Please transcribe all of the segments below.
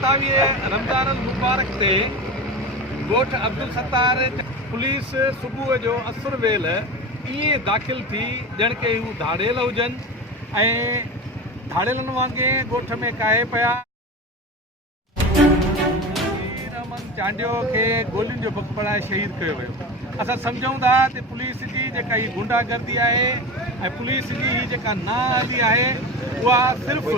27 रमज़ान मुबारक ते ॻोठ अब्दुल सत्तार पुलिस सुबुह जो असुर वेल इएं दाख़िल थी ॼण के हू धाड़ेल हुजनि ऐं धाड़ेलनि वांगुरु ॻोठ में काहे पिया। चांडियो खे गोलियुनि जो भुख पढ़ाए शहीद कयो वियो। असां सम्झूं था त पुलिस जी जेका हीअ गुंडागर्दी आहे ऐं पुलिस जी हीअ जेका नाअहली आहे उहा सिर्फ़ु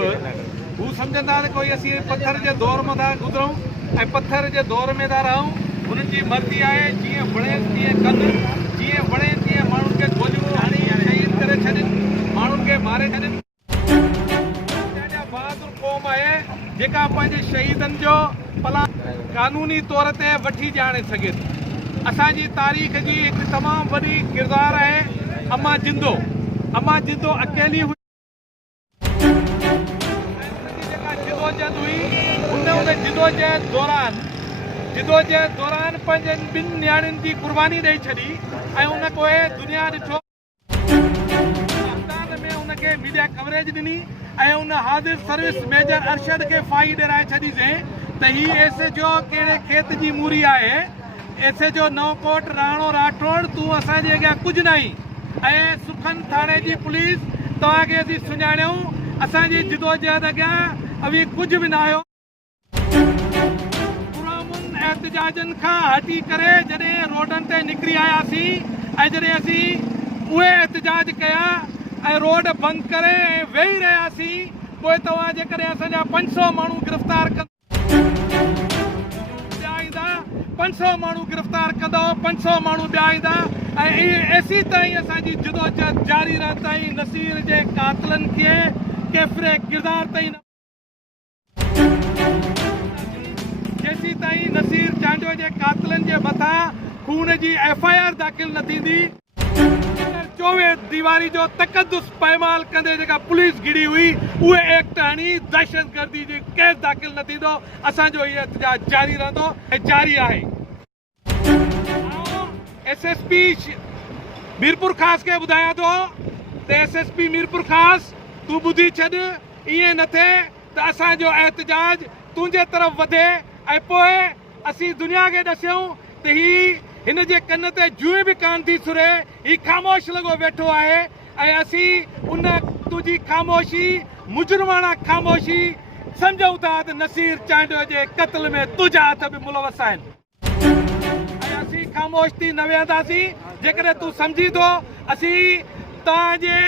हू सम्झंदा त कोई असीं पत्थर जे दौर मां था गुज़रूं ऐं पत्थर जे दौर में था रहूं। हुननि जी मर्ज़ी आहे जीअं वणे तीअं कनि, जीअं वणे तीअं माण्हुनि खे गोलियूं हणी शहीद करे छॾनि, माण्हुनि खे मारे छॾनि। बहादुर क़ौम आहे जेका पंहिंजे शहीदनि जो भला कानूनी तौर ते वठी ॼाणे सघे थी। असांजी तारीख़ जी हिकु तमामु वॾी किरदारु आहे अम्मा जिंदो। अम्मा जिंदो अकेली हुई, जेका जिदोजहद हुई हुन जिदोजहद दौरान पंहिंजनि ॿिनि नियाणियुनि जी कुर्बानी ॾेई छॾी ऐं उन कोई दुनिया ॾिठो में उनखे मीडिया कवरेज ॾिनी ऐं उन हाज़िर सर्विस मेजर अरशद खे फाई ॾिराए छॾीसीं त हीअ एसएचओ कहिड़े खेत जी मूरी आहे। एसएचओ नवकोट राणो राठौड़ तूं असांजे अॻियां कुझु न आहीं ऐं सुखन थाणे जी पुलिस तव्हांखे असीं सुञाणियूं, असांजी जिदोजहद अॻियां अभी कुझु बि न आयो। पुरअमन एहतजाजनि खां हटी करे जॾहिं रोडनि ते निकिरी आयासीं ऐं जॾहिं असीं उहे एहतजाज कया ऐं रोड बंदि करे ऐं वेही रहियासीं, पोइ तव्हां जेकॾहिं असांजा 500 माण्हू गिरफ़्तार कंदा 500 माण्हू गिरफ़्तार कंदो, 500 माण्हू ॿिया ईंदा ऐं एसी ताईं असांजी जिदोजहद जारी रहंदी नसीर जे कातिलनि खे केतिरे किरदार ताईं जेसी ताईं नसीर चांडियो जे कातिलनि जे मथां खून जी FIR दाख़िल न थींदी, 24 दीवारी जो तक़दुस पैमाल कंदे जेका पुलिस गिड़ी हुई उहे एक्ट हणी दहशतगर्दी जी केस दाख़िल न थींदो। असांजो इहो एहतजाज जारी रहंदो ऐं जारी आहे। SSP मीरपुर ख़ास खे ॿुधायां थो त SSP मीरपुर ख़ास तूं ॿुधी छॾ, ईअं न थिए त असांजो एहतजाज तुंहिंजे तरफ़ वधे ऐं पोइ असीं दुनिया खे ॾसियूं त हिन जे कन ते जूए बि कान थी सुरे, ही ख़ामोश लॻो वेठो आहे ऐं असीं उन तुंहिंजी ख़ामोशी मुजरिमाना ख़ामोशी सम्झूं था त नसीर चांडियो जे क़त्ल में तुंहिंजा हथ बि मुलवस आहिनि ऐं असीं ख़ामोश थी न वेहंदासीं जेकॾहिं तूं सम्झी थो असीं तव्हांजे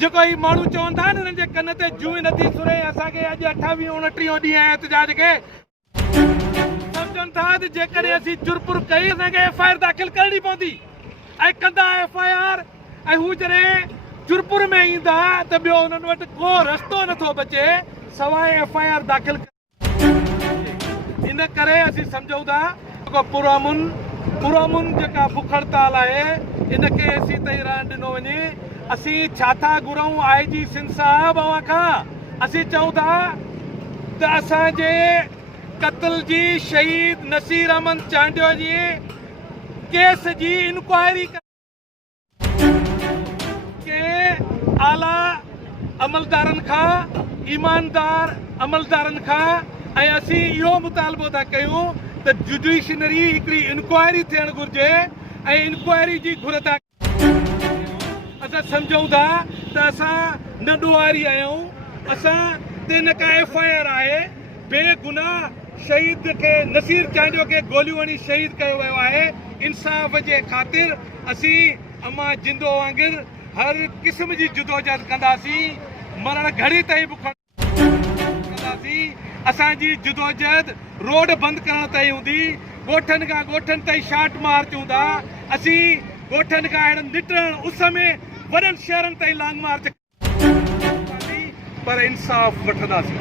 जेको ही माण्हू चवनि था न हिननि जे कन ते जूए नथी सुरे, असांखे अॼु 28 29 ॾींहं एहतजाज खे था जेकॾहिं असीं जुरपुर कई असांखे FIR दाख़िल करणी पवंदी ऐं कंदा FIR ऐं हू जॾहिं जुरपुर में ईंदा त ॿियो हुननि वटि को रस्तो नथो बचे सवाइ FIR दाख़िल। इन करे असीं सम्झूं था जेको पुरअमन जेका बुख हड़ताल आहे इनखे एसी ताईं रहण ॾिनो वञे। असीं छा था घुरूं IG सिंध साहिब अवां खां, असीं चऊं था त असांजे कत्ल जी शहीद नसीर अहमद चांडियो जी केस जी इंक्वायरी के आला अमलदारनि खां, ईमानदार अमलदारनि खां ऐं असीं इहो मुतालबो था कयूं त जुडिशनरी हिकिड़ी इंक्वायरी थियणु घुरिजे ऐं इंक्वायरी जी घुर था। असां सम्झूं था त असां न ॾुआरी आहियूं, असां ते न का FIR आहे। बेगुनाह शहीद के नसीर चांडियो के गोलियूं हणी शहीद कयो वियो आहे। इंसाफ़ जे ख़ातिर असीं अम्मा जिंदो वांगुरु हर क़िस्म जी जिदोजहद कंदासीं, मरण घड़ी ताईं बुख कंदासीं। असांजी जिदोजहद रोड बंदि करण ताईं हूंदी, ॻोठनि खां ॻोठनि ताईं शार्ट मार्च हूंदा, असीं ॻोठनि खां अहिड़नि निटण उस में वॾनि शहरनि ताईं लॉन्ग मार्च पर इंसाफ़ वठंदासीं।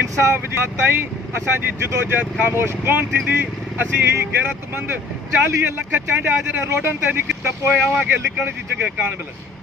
इंसाफ़ जी ताईं असांजी जिदोजहद ख़ामोश कोन थींदी। असीं ही गैरतमंद 40 लख चांडिया जॾहिं रोडनि ते निकिरी त पोइ अव्हां खे लिकण जी जॻह कान मिलंदी।